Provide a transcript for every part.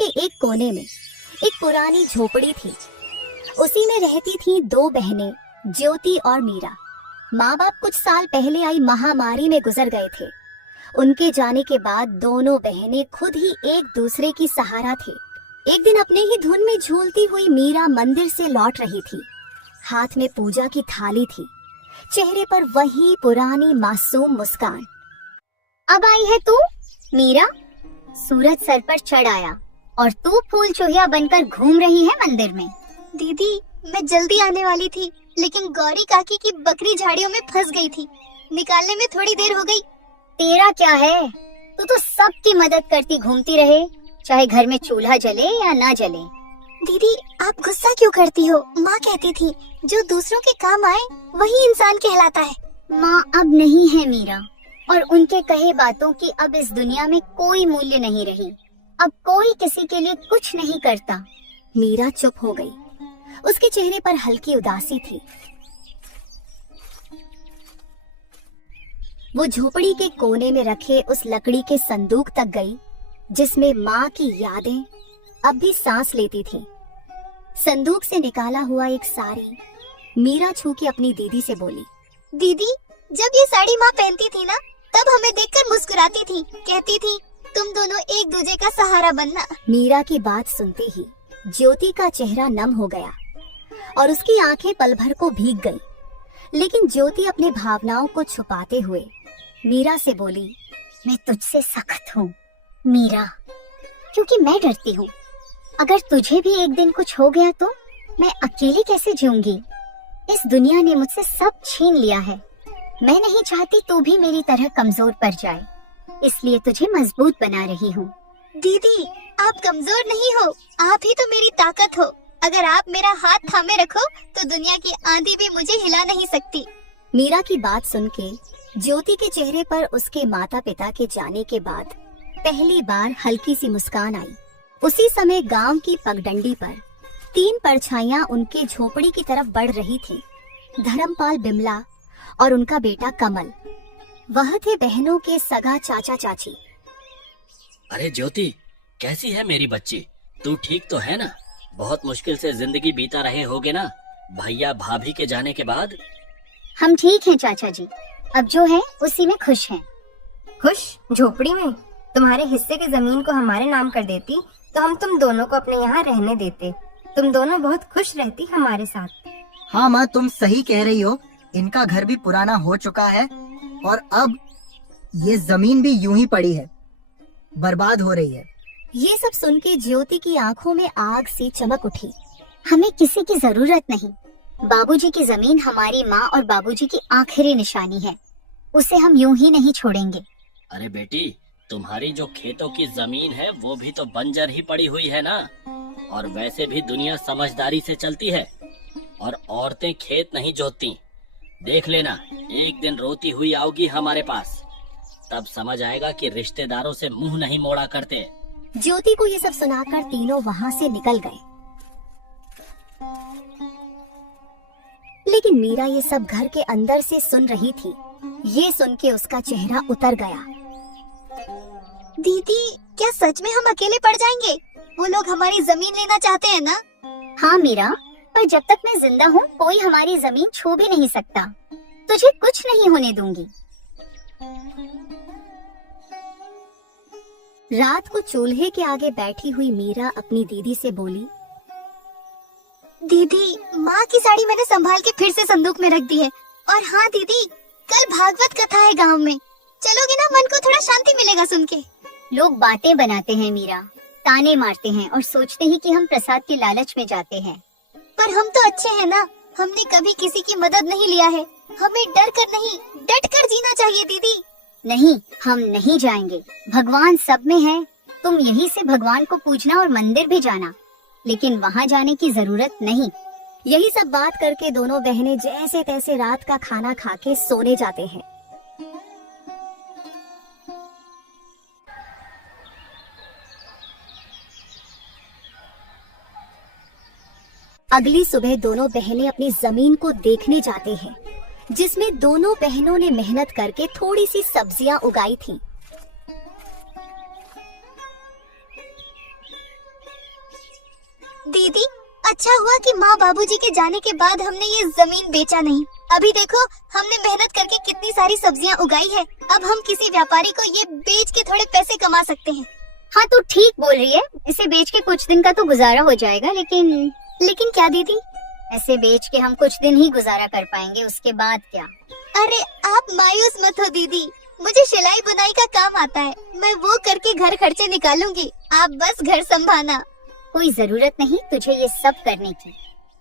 के एक कोने में एक पुरानी झोपड़ी थी। उसी में रहती थीं दो बहनें, ज्योति और मीरा। माँ बाप कुछ साल पहले आई महामारी में गुजर गए थे। उनके जाने के बाद दोनों बहनें खुद ही एक दूसरे की सहारा थे। एक दिन अपने ही धुन में झूलती हुई मीरा मंदिर से लौट रही थी। हाथ में पूजा की थाली थी, चेहरे पर वही पुरानी मासूम मुस्कान। अब आई है तू मीरा? सूरज सर पर चढ़ आया और तू फूल चूहिया बनकर घूम रही है मंदिर में। दीदी, मैं जल्दी आने वाली थी, लेकिन गौरी काकी की बकरी झाड़ियों में फंस गई थी। निकालने में थोड़ी देर हो गई। तेरा क्या है, तू तो सबकी मदद करती घूमती रहे, चाहे घर में चूल्हा जले या ना जले। दीदी, आप गुस्सा क्यों करती हो? माँ कहती थी जो दूसरों के काम आए वही इंसान कहलाता है। माँ अब नहीं है मीरा, और उनके कहे बातों की अब इस दुनिया में कोई मूल्य नहीं रही। अब कोई किसी के लिए कुछ नहीं करता। मीरा चुप हो गई। उसके चेहरे पर हल्की उदासी थी। वो झोपड़ी के कोने में रखे उस लकड़ी के संदूक तक गई जिसमें माँ की यादें अब भी सांस लेती थी। संदूक से निकाला हुआ एक साड़ी मीरा छू के अपनी दीदी से बोली, दीदी, जब ये साड़ी माँ पहनती थी ना, तब हमें देखकर मुस्कुराती थी, कहती थी तुम दोनों एक दूसरे का सहारा बनना। मीरा की बात सुनते ही ज्योति का चेहरा नम हो गया और उसकी आंखें पल भर को भीग गई। लेकिन ज्योति अपनी भावनाओं को छुपाते हुए मीरा से बोली, मैं तुझसे सख्त हूँ मीरा, क्योंकि मैं डरती हूँ। अगर तुझे भी एक दिन कुछ हो गया तो मैं अकेली कैसे जीऊंगी? इस दुनिया ने मुझसे सब छीन लिया है। मैं नहीं चाहती तू भी मेरी तरह कमजोर पड़ जाए, इसलिए तुझे मजबूत बना रही हूँ। दीदी, आप कमजोर नहीं हो, आप ही तो मेरी ताकत हो। अगर आप मेरा हाथ थामे रखो तो दुनिया की आंधी भी मुझे हिला नहीं सकती। मीरा की बात सुन के ज्योति के चेहरे पर उसके माता पिता के जाने के बाद पहली बार हल्की सी मुस्कान आई। उसी समय गांव की पगडंडी पर 3 परछाइयां उनके झोपड़ी की तरफ बढ़ रही थी। धर्मपाल, बिमला और उनका बेटा कमल। वह थे बहनों के सगा चाचा चाची। अरे ज्योति, कैसी है मेरी बच्ची? तू ठीक तो है ना? बहुत मुश्किल से जिंदगी बीता रहे होगे ना भैया भाभी के जाने के बाद? हम ठीक हैं चाचा जी, अब जो है उसी में खुश हैं। खुश? झोपड़ी में? तुम्हारे हिस्से की जमीन को हमारे नाम कर देती तो हम तुम दोनों को अपने यहाँ रहने देते। तुम दोनों बहुत खुश रहती हमारे साथ। हाँ माँ, तुम सही कह रही हो। इनका घर भी पुराना हो चुका है और अब ये जमीन भी यूं ही पड़ी है, बर्बाद हो रही है। ये सब सुन के ज्योति की आंखों में आग सी चमक उठी। हमें किसी की जरूरत नहीं। बाबूजी की जमीन हमारी माँ और बाबूजी की आखिरी निशानी है, उसे हम यूं ही नहीं छोड़ेंगे। अरे बेटी, तुम्हारी जो खेतों की जमीन है वो भी तो बंजर ही पड़ी हुई है ना। और वैसे भी दुनिया समझदारी से चलती है और औरतें खेत नहीं जोतती। देख लेना, एक दिन रोती हुई आओगी हमारे पास, तब समझ आएगा कि रिश्तेदारों से मुंह नहीं मोड़ा करते। ज्योति को ये सब सुनाकर तीनों वहाँ से निकल गए। लेकिन मीरा ये सब घर के अंदर से सुन रही थी। ये सुन के उसका चेहरा उतर गया। दीदी, क्या सच में हम अकेले पड़ जाएंगे? वो लोग हमारी जमीन लेना चाहते हैं ना? हाँ मीरा, पर जब तक मैं जिंदा हूँ कोई हमारी जमीन छू भी नहीं सकता। तुझे कुछ नहीं होने दूंगी। रात को चूल्हे के आगे बैठी हुई मीरा अपनी दीदी से बोली, दीदी, माँ की साड़ी मैंने संभाल के फिर से संदूक में रख दी है। और हाँ दीदी, कल भागवत कथा है गांव में, चलोगे ना? मन को थोड़ा शांति मिलेगा सुन के। लोग बातें बनाते हैं मीरा, ताने मारते हैं और सोचते हैं कि हम प्रसाद के लालच में जाते हैं। पर हम तो अच्छे हैं ना, हमने कभी किसी की मदद नहीं लिया है। हमें डर कर नहीं, डट कर जीना चाहिए दीदी। नहीं, हम नहीं जाएंगे। भगवान सब में है। तुम यहीं से भगवान को पूजना और मंदिर भी जाना, लेकिन वहाँ जाने की जरूरत नहीं। यही सब बात करके दोनों बहनें जैसे तैसे रात का खाना खा के सोने जाते हैं। अगली सुबह दोनों बहनें अपनी जमीन को देखने जाते हैं, जिसमें दोनों बहनों ने मेहनत करके थोड़ी सी सब्जियां उगाई थी। दीदी, अच्छा हुआ कि माँ बाबूजी के जाने के बाद हमने ये जमीन बेचा नहीं। अभी देखो हमने मेहनत करके कितनी सारी सब्जियाँ उगाई है। अब हम किसी व्यापारी को ये बेच के थोड़े पैसे कमा सकते हैं। हाँ तू ठीक बोल रही है, इसे बेच के कुछ दिन का तो गुजारा हो जाएगा, लेकिन क्या दीदी? ऐसे बेच के हम कुछ दिन ही गुजारा कर पाएंगे, उसके बाद क्या? अरे आप मायूस मत हो दीदी, मुझे सिलाई बुनाई का काम आता है, मैं वो करके घर खर्चे निकालूंगी। आप बस घर संभालना। कोई जरूरत नहीं तुझे ये सब करने की।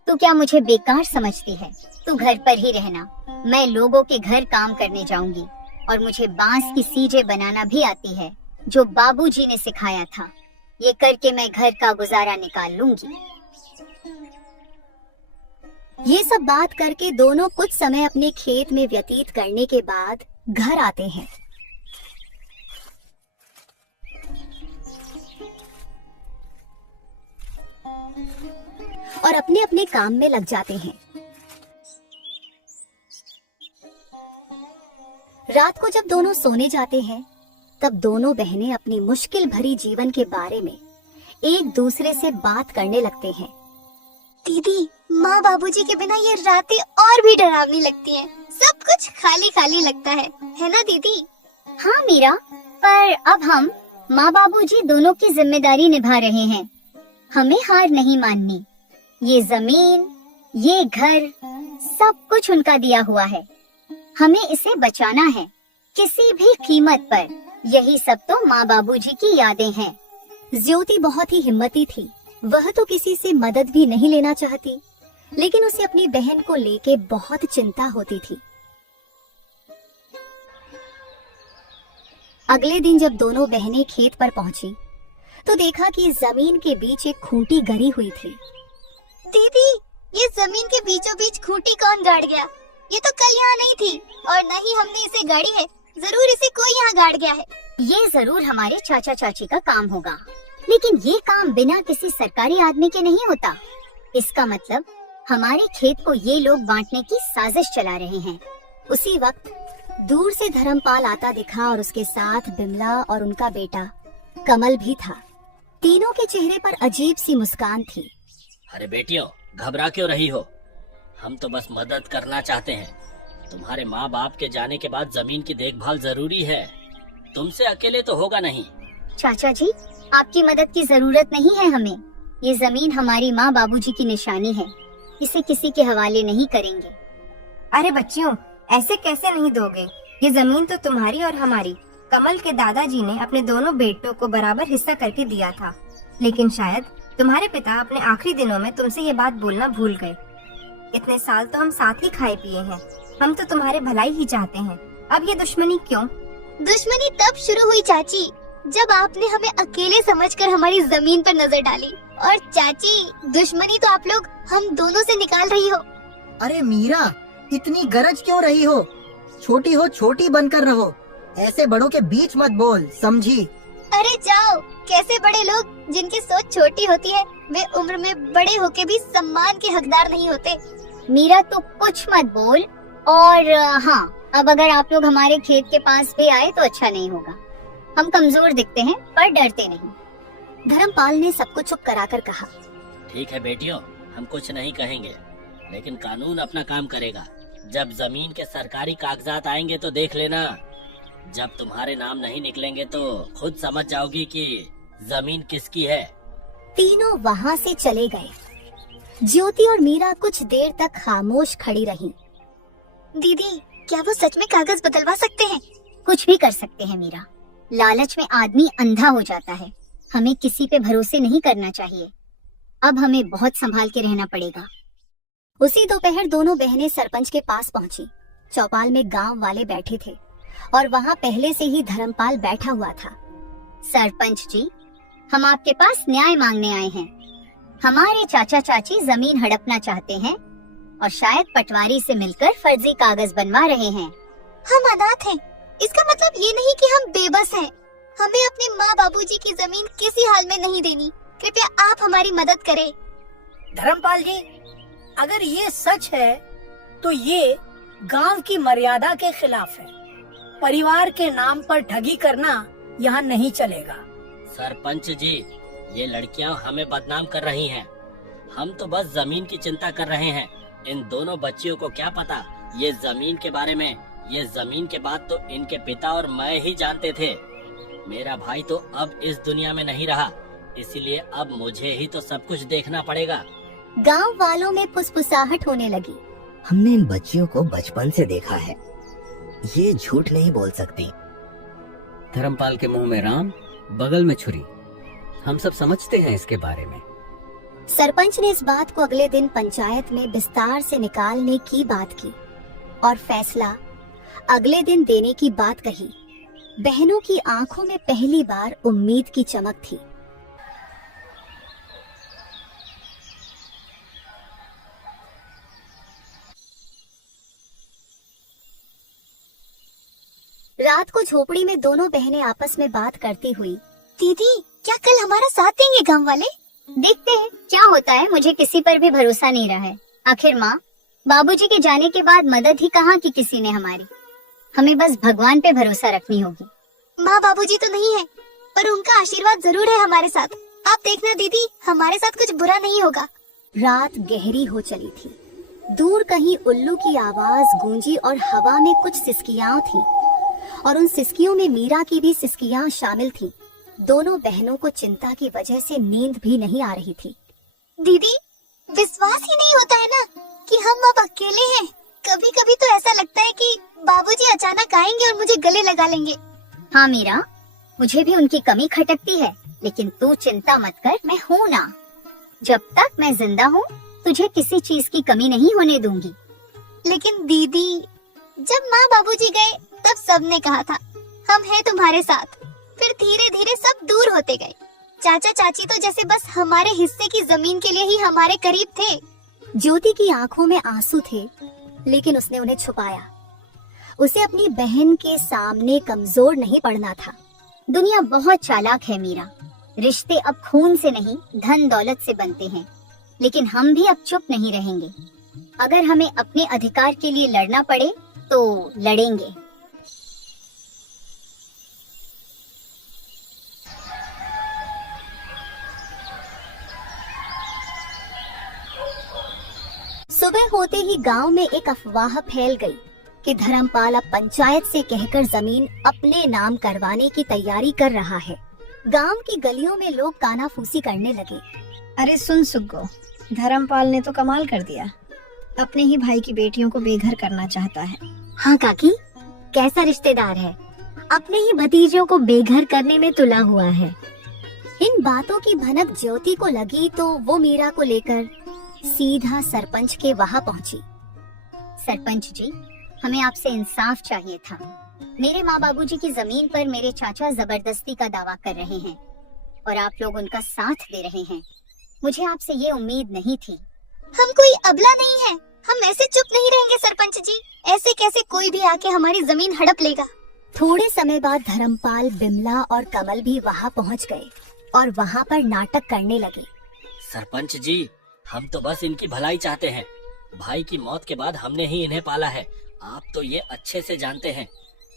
तू क्या मुझे बेकार समझती है? तू घर पर ही रहना, मैं लोगों के घर काम करने जाऊंगी। और मुझे बांस की सीटें बनाना भी आती है, जो बाबूजी ने सिखाया था। ये करके मैं घर का गुजारा निकाल लूंगी। ये सब बात करके दोनों कुछ समय अपने खेत में व्यतीत करने के बाद घर आते हैं। और अपने अपने काम में लग जाते हैं। रात को जब दोनों सोने जाते हैं, तब दोनों बहनें अपनी मुश्किल भरी जीवन के बारे में एक दूसरे से बात करने लगते हैं। दीदी, माँ बाबूजी के बिना ये रातें और भी डरावनी लगती हैं। सब कुछ खाली खाली लगता है ना दीदी? हाँ मीरा, पर अब हम माँ बाबूजी दोनों की जिम्मेदारी निभा रहे हैं। हमें हार नहीं माननी। ये जमीन, ये घर, सब कुछ उनका दिया हुआ है। हमें इसे बचाना है किसी भी कीमत पर। यही सब तो माँ बाबूजी की यादें हैं। ज्योति बहुत ही हिम्मती थी। वह तो किसी से मदद भी नहीं लेना चाहती, लेकिन उसे अपनी बहन को लेके बहुत चिंता होती थी। अगले दिन जब दोनों बहनें खेत पर पहुंची, तो देखा कि जमीन के बीच एक खूंटी गड़ी हुई थी। दीदी, ये जमीन के बीचों बीच खूंटी कौन गाड़ गया? ये तो कल यहाँ नहीं थी और न ही हमने इसे गाड़ी है। जरूर इसे कोई यहाँ गाड़ गया है। ये जरूर हमारे चाचा चाची का काम होगा, लेकिन ये काम बिना किसी सरकारी आदमी के नहीं होता। इसका मतलब हमारे खेत को ये लोग बांटने की साजिश चला रहे हैं। उसी वक्त दूर से धर्मपाल आता दिखा और उसके साथ बिमला और उनका बेटा कमल भी था। तीनों के चेहरे पर अजीब सी मुस्कान थी। अरे बेटियों, घबरा क्यों रही हो? हम तो बस मदद करना चाहते हैं। तुम्हारे माँ बाप के जाने के बाद जमीन की देखभाल जरूरी है। तुमसे अकेले तो होगा नहीं। चाचा जी, आपकी मदद की जरूरत नहीं है हमें। ये जमीन हमारी माँ बाबूजी की निशानी है। इसे किसी के हवाले नहीं करेंगे। अरे बच्चियों, ऐसे कैसे नहीं दोगे? ये जमीन तो तुम्हारी और हमारी। कमल के दादाजी ने अपने दोनों बेटों को बराबर हिस्सा करके दिया था, लेकिन शायद तुम्हारे पिता अपने आखिरी दिनों में तुमसे ये बात बोलना भूल गए। इतने साल तो हम साथ ही खाए पिए हैं। हम तो तुम्हारे भलाई ही चाहते हैं। अब ये दुश्मनी क्यों? दुश्मनी तब शुरू हुई चाची, जब आपने हमें अकेले समझकर हमारी जमीन पर नजर डाली। और चाची, दुश्मनी तो आप लोग हम दोनों से निकाल रही हो। अरे मीरा, इतनी गरज क्यों रही हो? छोटी हो छोटी बनकर रहो। ऐसे बड़ों के बीच मत बोल, समझी? अरे जाओ, कैसे बड़े लोग जिनकी सोच छोटी होती है, वे उम्र में बड़े होके भी सम्मान के हकदार नहीं होते। मीरा तू कुछ मत बोल। और हाँ, अब अगर आप लोग हमारे खेत के पास भी आए तो अच्छा नहीं होगा। हम कमजोर दिखते हैं पर डरते नहीं। धर्मपाल ने सबको चुप कराकर कहा। ठीक है बेटियों, हम कुछ नहीं कहेंगे, लेकिन कानून अपना काम करेगा। जब जमीन के सरकारी कागजात आएंगे तो देख लेना। जब तुम्हारे नाम नहीं निकलेंगे तो खुद समझ जाओगी कि जमीन किसकी है। तीनों वहाँ से चले गए। ज्योति और मीरा कुछ देर तक खामोश खड़ी रहीं। दीदी, क्या वो सच में कागज बदलवा सकते हैं? कुछ भी कर सकते हैं मीरा। लालच में आदमी अंधा हो जाता है। हमें किसी पे भरोसे नहीं करना चाहिए। अब हमें बहुत संभाल के रहना पड़ेगा। उसी दोपहर दोनों बहनें सरपंच के पास पहुंची। चौपाल में गांव वाले बैठे थे और वहाँ पहले से ही धर्मपाल बैठा हुआ था। सरपंच जी, हम आपके पास न्याय मांगने आए हैं। हमारे चाचा चाची जमीन हड़पना चाहते हैं और शायद पटवारी से मिलकर फर्जी कागज बनवा रहे हैं। हम अनाथ हैं, इसका मतलब ये नहीं कि हम बेबस हैं। हमें अपने माँ बाबूजी की जमीन किसी हाल में नहीं देनी। कृपया आप हमारी मदद करें। धर्मपाल जी, अगर ये सच है तो ये गांव की मर्यादा के खिलाफ है। परिवार के नाम पर ठगी करना यहाँ नहीं चलेगा। सरपंच जी, ये लड़कियां हमें बदनाम कर रही हैं। हम तो बस जमीन की चिंता कर रहे हैं। इन दोनों बच्चियों को क्या पता ये जमीन के बारे में। ये जमीन के बाद तो इनके पिता और मैं ही जानते थे। मेरा भाई तो अब इस दुनिया में नहीं रहा, इसीलिए अब मुझे ही तो सब कुछ देखना पड़ेगा। गांव वालों में फुसफुसाहट होने लगी। हमने इन बच्चियों को बचपन से देखा है, ये झूठ नहीं बोल सकती। धर्मपाल के मुंह में राम, बगल में छुरी। हम सब समझते हैं इसके बारे में। सरपंच ने इस बात को अगले दिन पंचायत में विस्तार से निकालने की बात की और फैसला अगले दिन देने की बात कही। बहनों की आंखों में पहली बार उम्मीद की चमक थी। रात को झोपड़ी में दोनों बहनें आपस में बात करती हुई, दीदी क्या कल हमारा साथ देंगे गांव वाले? देखते हैं क्या होता है। मुझे किसी पर भी भरोसा नहीं रहा है। आखिर माँ बाबूजी के जाने के बाद मदद ही कहाँ की किसी ने हमारी। हमें बस भगवान पे भरोसा रखनी होगी। माँ बाबूजी तो नहीं है, पर उनका आशीर्वाद जरूर है हमारे साथ। आप देखना दीदी, हमारे साथ कुछ बुरा नहीं होगा। रात गहरी हो चली थी। दूर कहीं उल्लू की आवाज गूंजी और हवा में कुछ सिसकियां थीं और उन सिसकियों में मीरा की भी सिसकियां शामिल थीं। दोनों बहनों को चिंता की वजह से नींद भी नहीं आ रही थी। दीदी विश्वास ही नहीं होता है ना कि हम अब अकेले हैं। कभी कभी तो ऐसा लगता है कि बाबूजी अचानक आएंगे और मुझे गले लगा लेंगे। हाँ मीरा, मुझे भी उनकी कमी खटकती है, लेकिन तू चिंता मत कर, मैं हूँ ना। जब तक मैं जिंदा हूँ तुझे किसी चीज की कमी नहीं होने दूंगी। लेकिन दीदी जब माँ बाबूजी गए तब सबने कहा था हम हैं तुम्हारे साथ। फिर धीरे धीरे सब दूर होते गए। चाचा चाची तो जैसे बस हमारे हिस्से की जमीन के लिए ही हमारे करीब थे। ज्योति की आंखों में आंसू थे, लेकिन उसने उन्हें छुपाया। उसे अपनी बहन के सामने कमजोर नहीं पड़ना था। दुनिया बहुत चालाक है मीरा। रिश्ते अब खून से नहीं धन दौलत से बनते हैं, लेकिन हम भी अब चुप नहीं रहेंगे। अगर हमें अपने अधिकार के लिए लड़ना पड़े तो लड़ेंगे। सुबह होते ही गांव में एक अफवाह फैल गई कि धर्मपाल अब पंचायत से कहकर जमीन अपने नाम करवाने की तैयारी कर रहा है। गांव की गलियों में लोग कानाफूसी करने लगे। अरे सुन सुग्गो, धर्मपाल ने तो कमाल कर दिया। अपने ही भाई की बेटियों को बेघर करना चाहता है। हाँ काकी, कैसा रिश्तेदार है, अपने ही भतीजों को बेघर करने में तुला हुआ है। इन बातों की भनक ज्योति को लगी तो वो मीरा को लेकर सीधा सरपंच के वहाँ पहुँची। सरपंच जी, हमें आपसे इंसाफ चाहिए था। मेरे माँ बाबूजी की जमीन पर मेरे चाचा जबरदस्ती का दावा कर रहे हैं और आप लोग उनका साथ दे रहे हैं। मुझे आपसे ये उम्मीद नहीं थी। हम कोई अबला नहीं है, हम ऐसे चुप नहीं रहेंगे सरपंच जी। ऐसे कैसे कोई भी आके हमारी जमीन हड़प लेगा। थोड़े समय बाद धर्मपाल, बिमला और कमल भी वहाँ पहुँच गए और वहाँ पर नाटक करने लगे। सरपंच जी, हम तो बस इनकी भलाई चाहते हैं। भाई की मौत के बाद हमने ही इन्हें पाला है, आप तो ये अच्छे से जानते हैं।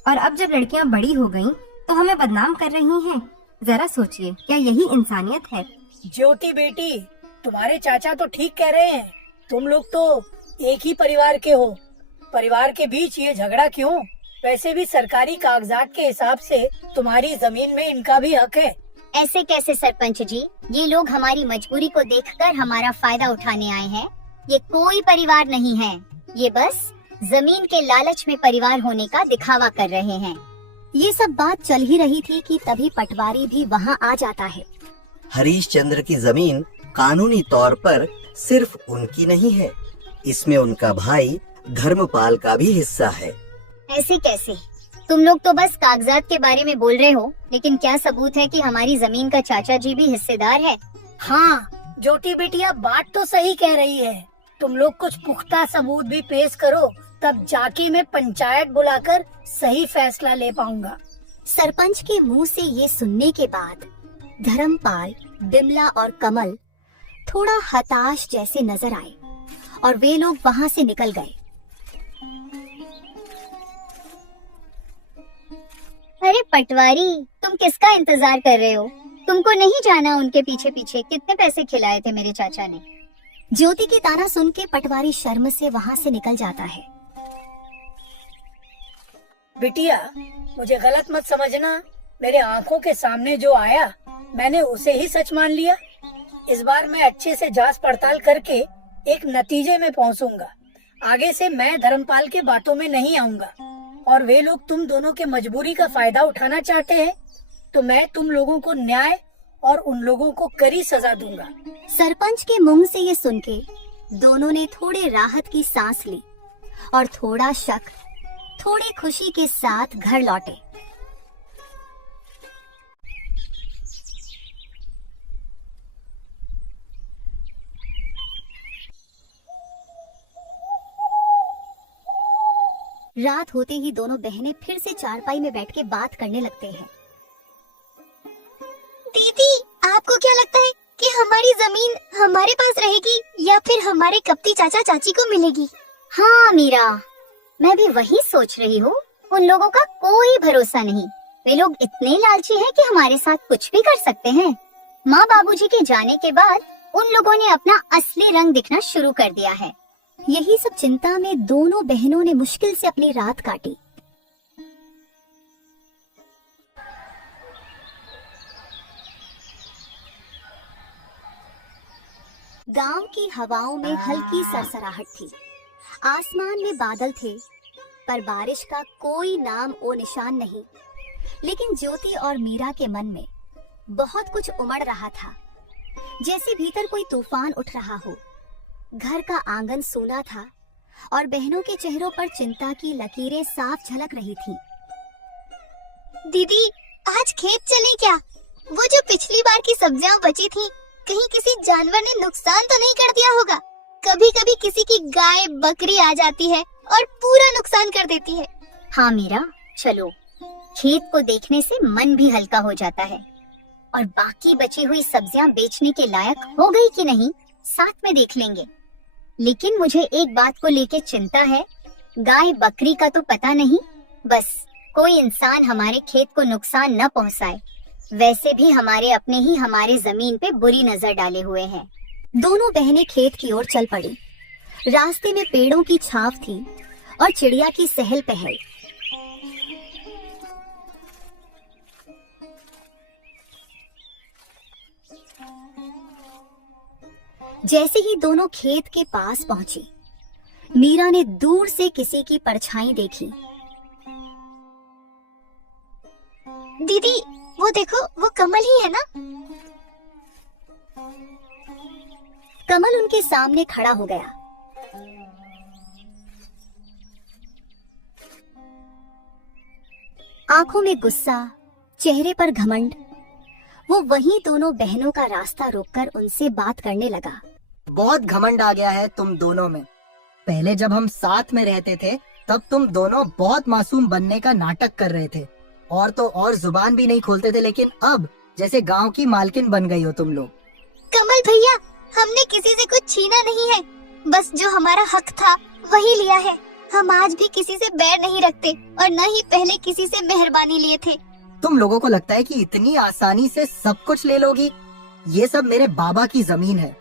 और अब जब लड़कियां बड़ी हो गईं, तो हमें बदनाम कर रही हैं। जरा सोचिए, क्या यही इंसानियत है? ज्योति बेटी, तुम्हारे चाचा तो ठीक कह रहे हैं। तुम लोग तो एक ही परिवार के हो। परिवार के बीच ये झगड़ा क्यों? वैसे भी सरकारी कागजात के हिसाब से तुम्हारी जमीन में इनका भी हक है। ऐसे कैसे सरपंच जी, ये लोग हमारी मजबूरी को देखकर हमारा फायदा उठाने आए हैं। ये कोई परिवार नहीं है, ये बस जमीन के लालच में परिवार होने का दिखावा कर रहे हैं। ये सब बात चल ही रही थी कि तभी पटवारी भी वहाँ आ जाता है। हरीश चंद्र की जमीन कानूनी तौर पर सिर्फ उनकी नहीं है, इसमें उनका भाई धर्मपाल का भी हिस्सा है। ऐसे कैसे? तुम लोग तो बस कागजात के बारे में बोल रहे हो, लेकिन क्या सबूत है कि हमारी जमीन का चाचा जी भी हिस्सेदार है? हाँ ज्योति बेटिया, बात तो सही कह रही है। तुम लोग कुछ पुख्ता सबूत भी पेश करो, तब जाके मैं पंचायत बुलाकर सही फैसला ले पाऊंगा। सरपंच के मुंह से ये सुनने के बाद धर्मपाल, बिमला और कमल थोड़ा हताश जैसे नजर आए और वे लोग वहाँ से निकल गए। अरे पटवारी, तुम किसका इंतजार कर रहे हो? तुमको नहीं जाना उनके पीछे पीछे कितने पैसे खिलाए थे मेरे चाचा ने? ज्योति की ताना सुन के पटवारी शर्म से वहां से निकल जाता है। बिटिया, मुझे गलत मत समझना। मेरे आंखों के सामने जो आया मैंने उसे ही सच मान लिया। इस बार मैं अच्छे से जांच पड़ताल करके एक नतीजे में पहुंचूंगा। आगे से मैं धर्मपाल के बातों में नहीं आऊंगा। और वे लोग तुम दोनों के मजबूरी का फायदा उठाना चाहते हैं तो मैं तुम लोगों को न्याय और उन लोगों को कड़ी सजा दूंगा। सरपंच के मुंह से ये सुन के दोनों ने थोड़े राहत की सांस ली और थोड़ा शक, थोड़ी खुशी के साथ घर लौटे। रात होते ही दोनों बहनें फिर से चारपाई में बैठ के बात करने लगते हैं। दीदी, आपको क्या लगता है कि हमारी जमीन हमारे पास रहेगी या फिर हमारे कपटी चाचा चाची को मिलेगी? हाँ मीरा, मैं भी वही सोच रही हूँ। उन लोगों का कोई भरोसा नहीं। वे लोग इतने लालची हैं कि हमारे साथ कुछ भी कर सकते हैं। माँ बाबूजी के जाने के बाद उन लोगों ने अपना असली रंग दिखना शुरू कर दिया है। यही सब चिंता में दोनों बहनों ने मुश्किल से अपनी रात काटी। गांव की हवाओं में हल्की सरसराहट थी। आसमान में बादल थे पर बारिश का कोई नाम ओ निशान नहीं। लेकिन ज्योति और मीरा के मन में बहुत कुछ उमड़ रहा था, जैसे भीतर कोई तूफान उठ रहा हो। घर का आंगन सूना था और बहनों के चेहरों पर चिंता की लकीरें साफ झलक रही थीं। दीदी, आज खेत चलें क्या? वो जो पिछली बार की सब्जियां बची थी, कहीं किसी जानवर ने नुकसान तो नहीं कर दिया होगा? कभी कभी किसी की गाय बकरी आ जाती है और पूरा नुकसान कर देती है। हाँ मीरा, चलो, खेत को देखने से मन भी हल्का हो जाता है। और बाकी बची हुई सब्जियां बेचने के लायक हो गई कि नहीं, साथ में देख लेंगे। लेकिन मुझे एक बात को लेके चिंता है। गाय बकरी का तो पता नहीं, बस कोई इंसान हमारे खेत को नुकसान न पहुंचाए। वैसे भी हमारे अपने ही हमारे जमीन पे बुरी नजर डाले हुए हैं। दोनों बहनें खेत की ओर चल पड़ी। रास्ते में पेड़ों की छाव थी और चिड़िया की सहल पहल। जैसे ही दोनों खेत के पास पहुंची, मीरा ने दूर से किसी की परछाई देखी। दीदी, वो देखो, वो कमल ही है ना? कमल उनके सामने खड़ा हो गया। आंखों में गुस्सा, चेहरे पर घमंड। वो वहीं दोनों बहनों का रास्ता रोककर उनसे बात करने लगा। बहुत घमंड आ गया है तुम दोनों में। पहले जब हम साथ में रहते थे तब तुम दोनों बहुत मासूम बनने का नाटक कर रहे थे और तो और जुबान भी नहीं खोलते थे, लेकिन अब जैसे गांव की मालकिन बन गई हो तुम लोग। कमल भैया, हमने किसी से कुछ छीना नहीं है, बस जो हमारा हक था वही लिया है। हम आज भी किसी से बैर नहीं रखते और न ही पहले किसी से मेहरबानी लिए थे। तुम लोगों को लगता है कि इतनी आसानी से सब कुछ ले लोगी? ये सब मेरे बाबा की जमीन है।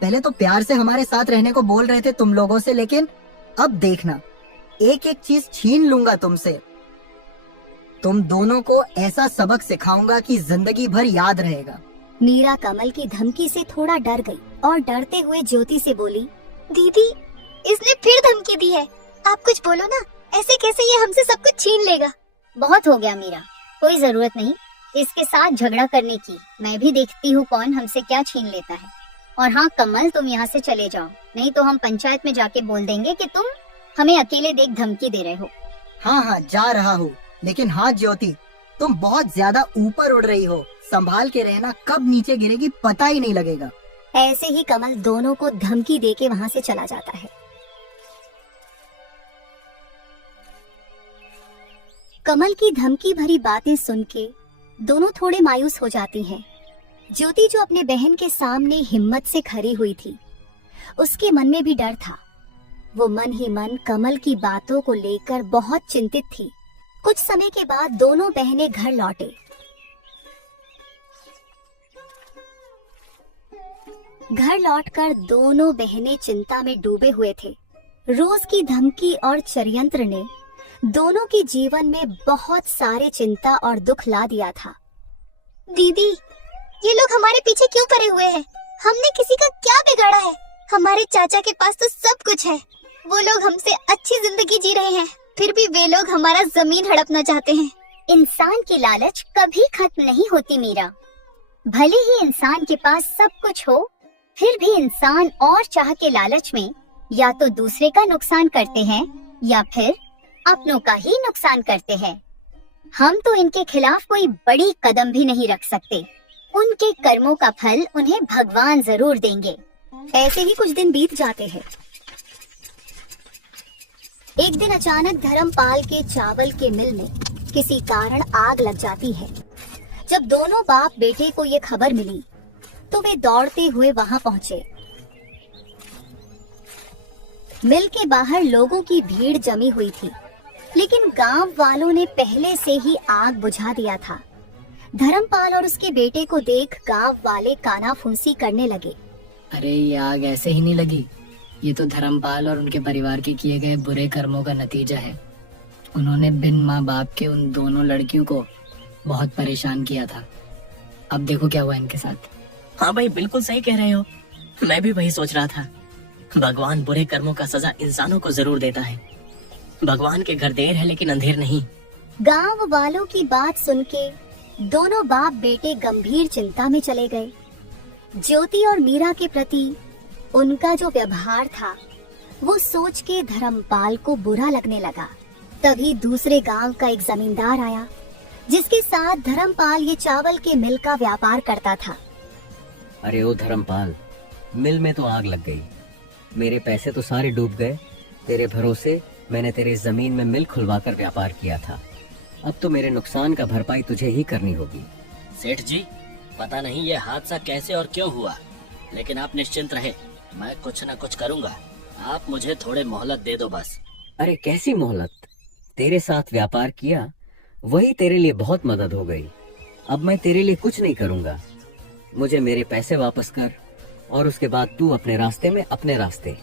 पहले तो प्यार से हमारे साथ रहने को बोल रहे थे तुम लोगों से, लेकिन अब देखना, एक एक चीज छीन लूंगा तुमसे। तुम दोनों को ऐसा सबक सिखाऊंगा कि जिंदगी भर याद रहेगा। मीरा कमल की धमकी से थोड़ा डर गई और डरते हुए ज्योति से बोली, दीदी, इसने फिर धमकी दी है। आप कुछ बोलो ना, ऐसे कैसे ये हमसे सब कुछ छीन लेगा? बहुत हो गया मीरा, कोई जरूरत नहीं इसके साथ झगड़ा करने की। मैं भी देखती हूँ कौन हमसे क्या छीन लेता है। और हाँ कमल, तुम यहाँ से चले जाओ, नहीं तो हम पंचायत में जाके बोल देंगे कि तुम हमें अकेले देख धमकी दे रहे हो। हाँ हाँ, जा रहा हूँ, लेकिन हाँ ज्योति, तुम बहुत ज्यादा ऊपर उड़ रही हो। संभाल के रहना, कब नीचे गिरेगी पता ही नहीं लगेगा। ऐसे ही कमल दोनों को धमकी देके वहां से चला जाता है। कमल की धमकी भरी बातें सुन के दोनों थोड़े मायूस हो जाती हैं। ज्योति जो अपने बहन के सामने हिम्मत से खड़ी हुई थी, उसके मन में भी डर था। वो मन ही मन कमल की बातों को लेकर बहुत चिंतित थी। कुछ समय के बाद दोनों बहनें घर लौटे। घर लौटकर दोनों बहनें चिंता में डूबे हुए थे। रोज की धमकी और षड्यंत्र ने दोनों के जीवन में बहुत सारे चिंता और दुख ला दिया था। दीदी, ये लोग हमारे पीछे क्यों पड़े हुए हैं? हमने किसी का क्या बिगाड़ा है? हमारे चाचा के पास तो सब कुछ है। वो लोग हमसे अच्छी जिंदगी जी रहे हैं, फिर भी वे लोग हमारा जमीन हड़पना चाहते हैं। इंसान की लालच कभी खत्म नहीं होती मीरा। भले ही इंसान के पास सब कुछ हो, फिर भी इंसान और चाह के लालच में या तो दूसरे का नुकसान करते हैं या फिर अपनों का ही नुकसान करते हैं। हम तो इनके खिलाफ कोई बड़ी कदम भी नहीं रख सकते। उनके कर्मों का फल उन्हें भगवान जरूर देंगे। ऐसे ही कुछ दिन बीत जाते हैं। एक दिन अचानक धर्मपाल के चावल के मिल में किसी कारण आग लग जाती है। जब दोनों बाप बेटे को ये खबर मिली तो वे दौड़ते हुए वहां पहुंचे। मिल के बाहर लोगों की भीड़ जमी हुई थी, लेकिन गांव वालों ने पहले से ही आग बुझा दिया था। धर्मपाल और उसके बेटे को देख गांव वाले कानाफूसी करने लगे। अरे ये आग ऐसे ही नहीं लगी, ये तो धर्मपाल और उनके परिवार के किए गए बुरे कर्मों का नतीजा है। उन्होंने बिन माँ बाप के उन दोनों लड़कियों को बहुत परेशान किया था। अब देखो क्या हुआ इनके साथ। हाँ भाई, बिल्कुल सही कह रहे हो। मैं भी वही सोच रहा था। भगवान बुरे कर्मों का सजा इंसानों को जरूर देता है। भगवान के घर देर है लेकिन अंधेर नहीं। गांव वालों की बात सुन के दोनों बाप बेटे गंभीर चिंता में चले गए। ज्योति और मीरा के प्रति उनका जो व्यवहार था वो सोच के धर्मपाल को बुरा लगने लगा। तभी दूसरे गांव का एक जमींदार आया जिसके साथ धर्मपाल ये चावल के मिल का व्यापार करता था। अरे ओ धर्मपाल, मिल में तो आग लग गई, मेरे पैसे तो सारे डूब गए। तेरे भरोसे मैंने तेरे जमीन में मिल खुलवाकर व्यापार किया था, अब तो मेरे नुकसान का भरपाई तुझे ही करनी होगी। सेठ जी, पता नहीं ये हादसा कैसे और क्यों हुआ, लेकिन आप निश्चिंत रहे, मैं कुछ न कुछ करूंगा। आप मुझे थोड़े मोहलत दे दो बस। अरे कैसी मोहलत? तेरे साथ व्यापार किया वही तेरे लिए बहुत मदद हो गई। अब मैं तेरे लिए कुछ नहीं करूंगा। मुझे मेरे पैसे वापस कर और उसके बाद तू अपने रास्ते में अपने रास्ते।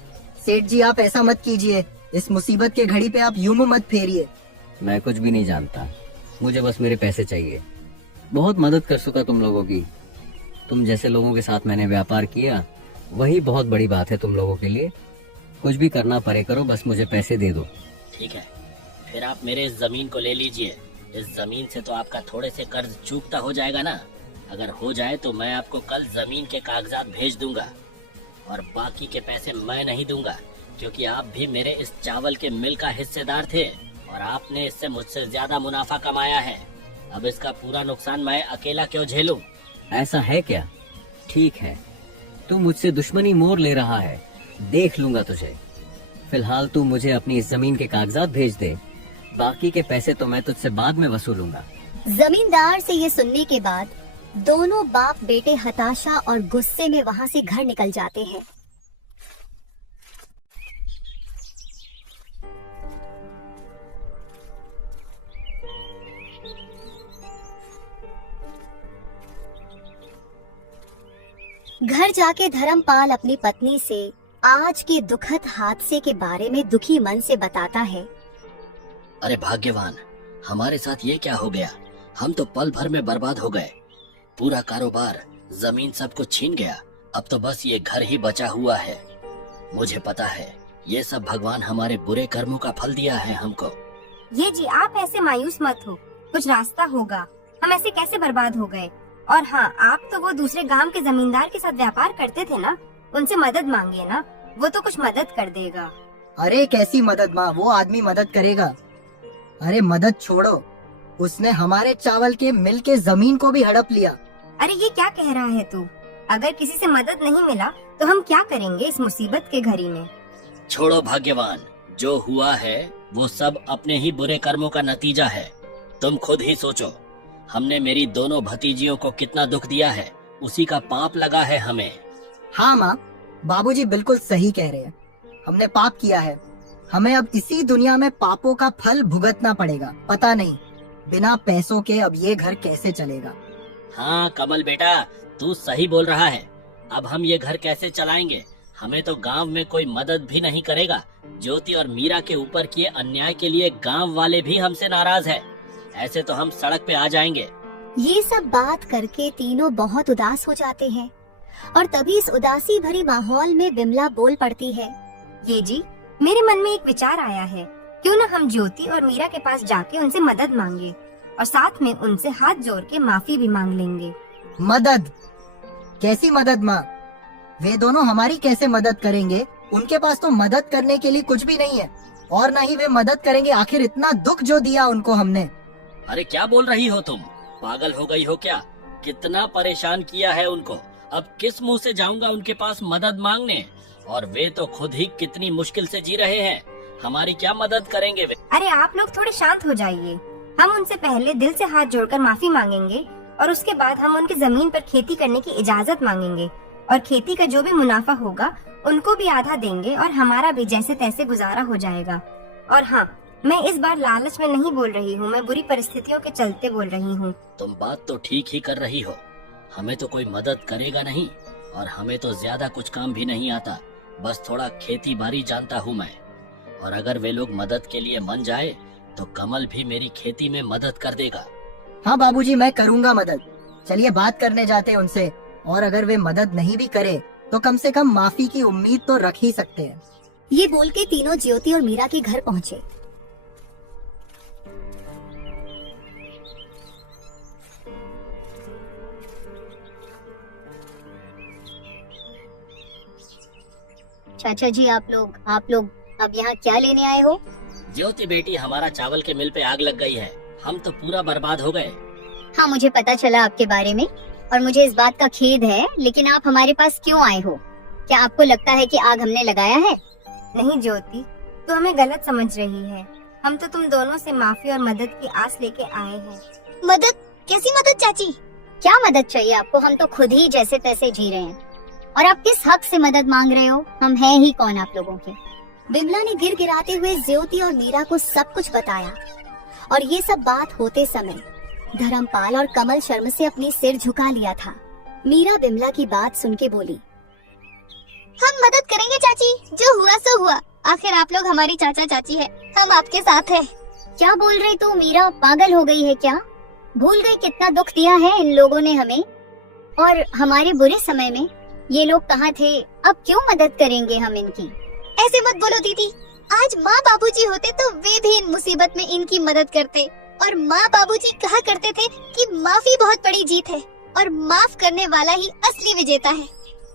सेठ जी, आप ऐसा मत कीजिए। इस मुसीबत के घड़ी पे आप यूं मुंह मत फेरिए। मैं कुछ भी नहीं जानता, मुझे बस मेरे पैसे चाहिए। बहुत मदद कर चुका तुम लोगों की। तुम जैसे लोगों के साथ मैंने व्यापार किया वही बहुत बड़ी बात है तुम लोगों के लिए। कुछ भी करना पड़े करो, बस मुझे पैसे दे दो। ठीक है, फिर आप मेरे इस जमीन को ले लीजिए। इस जमीन से तो आपका थोड़े से कर्ज चूकता हो जाएगा ना। अगर हो जाए तो मैं आपको कल जमीन के कागजात भेज दूंगा, और बाकी के पैसे मैं नहीं दूंगा, क्योंकि आप भी मेरे इस चावल के मिल का हिस्सेदार थे और आपने इससे मुझसे ज्यादा मुनाफा कमाया है। अब इसका पूरा नुकसान मैं अकेला क्यों झेलूं? ऐसा है क्या? ठीक है, तू मुझसे दुश्मनी मोल ले रहा है, देख लूंगा तुझे। फिलहाल तू मुझे अपनी इस जमीन के कागजात भेज दे, बाकी के पैसे तो मैं तुझसे बाद में वसूलूंगा। जमींदार से ये सुनने के बाद दोनों बाप बेटे हताशा और गुस्से में वहां से घर निकल जाते हैं। घर जाके धर्मपाल अपनी पत्नी से आज के दुखद हादसे के बारे में दुखी मन से बताता है। अरे भाग्यवान, हमारे साथ ये क्या हो गया? हम तो पल भर में बर्बाद हो गए। पूरा कारोबार, जमीन सब कुछ छीन गया। अब तो बस ये घर ही बचा हुआ है। मुझे पता है ये सब भगवान हमारे बुरे कर्मों का फल दिया है हमको। ये जी, आप ऐसे मायूस मत हो, कुछ रास्ता होगा। हम ऐसे कैसे बर्बाद हो गए? और हाँ, आप तो वो दूसरे गांव के जमींदार के साथ व्यापार करते थे ना, उनसे मदद मांगिए ना, वो तो कुछ मदद कर देगा। अरे कैसी मदद माँ, वो आदमी मदद करेगा। अरे मदद छोड़ो, उसने हमारे चावल के मिल के जमीन को भी हड़प लिया। अरे ये क्या कह रहा है तू? अगर किसी से मदद नहीं मिला तो हम क्या करेंगे इस मुसीबत के घड़ी में? छोड़ो भाग्यवान, जो हुआ है वो सब अपने ही बुरे कर्मों का नतीजा है। तुम खुद ही सोचो, हमने मेरी दोनों भतीजियों को कितना दुख दिया है, उसी का पाप लगा है हमें। हाँ माँ, बाबूजी बिल्कुल सही कह रहे हैं। हमने पाप किया है, हमें अब इसी दुनिया में पापों का फल भुगतना पड़ेगा। पता नहीं बिना पैसों के अब ये घर कैसे चलेगा। हाँ कमल बेटा, तू सही बोल रहा है। अब हम ये घर कैसे चलाएंगे? हमें तो गांव में कोई मदद भी नहीं करेगा। ज्योति और मीरा के ऊपर किए अन्याय के लिए गांव वाले भी हमसे नाराज है। ऐसे तो हम सड़क पे आ जाएंगे। ये सब बात करके तीनों बहुत उदास हो जाते हैं और तभी इस उदासी भरी माहौल में बिमला बोल पड़ती है। ये जी, मेरे मन में एक विचार आया है। क्यों न हम ज्योति और मीरा के पास जाके उनसे मदद मांगे और साथ में उनसे हाथ जोड़ के माफी भी मांग लेंगे। मदद? कैसी मदद माँ? वे दोनों हमारी कैसे मदद करेंगे? उनके पास तो मदद करने के लिए कुछ भी नहीं है और न ही वे मदद करेंगे। आखिर इतना दुख जो दिया उनको हमने। अरे क्या बोल रही हो तुम? पागल हो गई हो क्या? कितना परेशान किया है उनको। अब किस मुंह से जाऊंगा उनके पास मदद मांगने? और वे तो खुद ही कितनी मुश्किल से जी रहे हैं। हमारी क्या मदद करेंगे वे? अरे आप लोग थोड़े शांत हो जाइए। हम उनसे पहले दिल से हाथ जोड़कर माफी मांगेंगे और उसके बाद हम उनकी जमीन पर खेती करने की इजाजत मांगेंगे और खेती का जो भी मुनाफा होगा उनको भी आधा देंगे और हमारा भी जैसे तैसे गुजारा हो जाएगा। और हाँ, मैं इस बार लालच में नहीं बोल रही हूँ, मैं बुरी परिस्थितियों के चलते बोल रही हूँ। तुम बात तो ठीक ही कर रही हो। हमें तो कोई मदद करेगा नहीं और हमें तो ज्यादा कुछ काम भी नहीं आता। बस थोड़ा खेती बाड़ी जानता हूँ मैं। और अगर वे लोग मदद के लिए मन जाए तो कमल भी मेरी खेती में मदद कर देगा। हाँ बाबूजी, मैं करूँगा मदद। चलिए बात करने जाते हैं उनसे। और अगर वे मदद नहीं भी करे तो कम से कम माफी की उम्मीद तो रख ही सकते हैं। ये बोल के तीनों ज्योति और मीरा के घर पहुँचे। चाचा जी, आप लोग अब यहाँ क्या लेने आए हो? ज्योति बेटी, हमारा चावल के मिल पे आग लग गई है। हम तो पूरा बर्बाद हो गए। हाँ, मुझे पता चला आपके बारे में और मुझे इस बात का खेद है, लेकिन आप हमारे पास क्यों आए हो? क्या आपको लगता है कि आग हमने लगाया है? नहीं ज्योति, तो हमें गलत समझ रही है। हम तो तुम दोनों से माफी और मदद की आस लेके आए हैं। मदद? कैसी मदद चाची? क्या मदद चाहिए आपको? हम तो खुद ही जैसे तैसे जी रहे हैं और आप किस हक से मदद मांग रहे हो? हम हैं ही कौन आप लोगों के? बिमला ने गिड़गिड़ाते हुए ज्योति और मीरा को सब कुछ बताया और ये सब बात होते समय धर्मपाल और कमल शर्म से अपनी सिर झुका लिया था। मीरा बिमला की बात सुन के बोली, हम मदद करेंगे चाची, जो हुआ सो हुआ। आखिर आप लोग हमारी चाचा चाची है, हम आपके साथ हैं। क्या बोल रही तू मीरा? पागल हो गई है क्या? भूल गई कितना दुख दिया है इन लोगों ने हमें? और हमारे बुरे समय में ये लोग कहाँ थे? अब क्यों मदद करेंगे हम इनकी? ऐसे मत बोलो दीदी। आज माँ बाबूजी होते तो वे भी इन मुसीबत में इनकी मदद करते। और माँ बाबूजी कहा करते थे कि माफी बहुत बड़ी जीत है और माफ करने वाला ही असली विजेता है।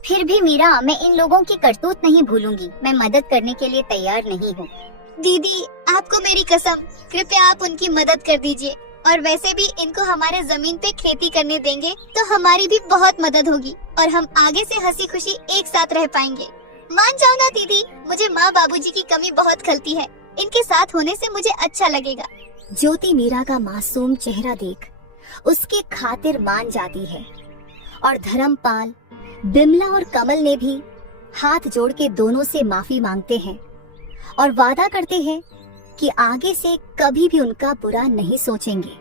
फिर भी मीरा, मैं इन लोगों की करतूत नहीं भूलूंगी। मैं मदद करने के लिए तैयार नहीं हूँ। दीदी, आपको मेरी कसम, कृपया आप उनकी मदद कर दीजिए। और वैसे भी इनको हमारे जमीन पे खेती करने देंगे तो हमारी भी बहुत मदद होगी और हम आगे से हंसी खुशी एक साथ रह पाएंगे। मान जाओ ना दीदी, मुझे माँ बाबूजी की कमी बहुत खलती है। इनके साथ होने से मुझे अच्छा लगेगा। ज्योति मीरा का मासूम चेहरा देख उसके खातिर मान जाती है और धर्मपाल, बिमला और कमल ने भी हाथ जोड़ के दोनों से माफी मांगते हैं और वादा करते हैं कि आगे से कभी भी उनका बुरा नहीं सोचेंगे।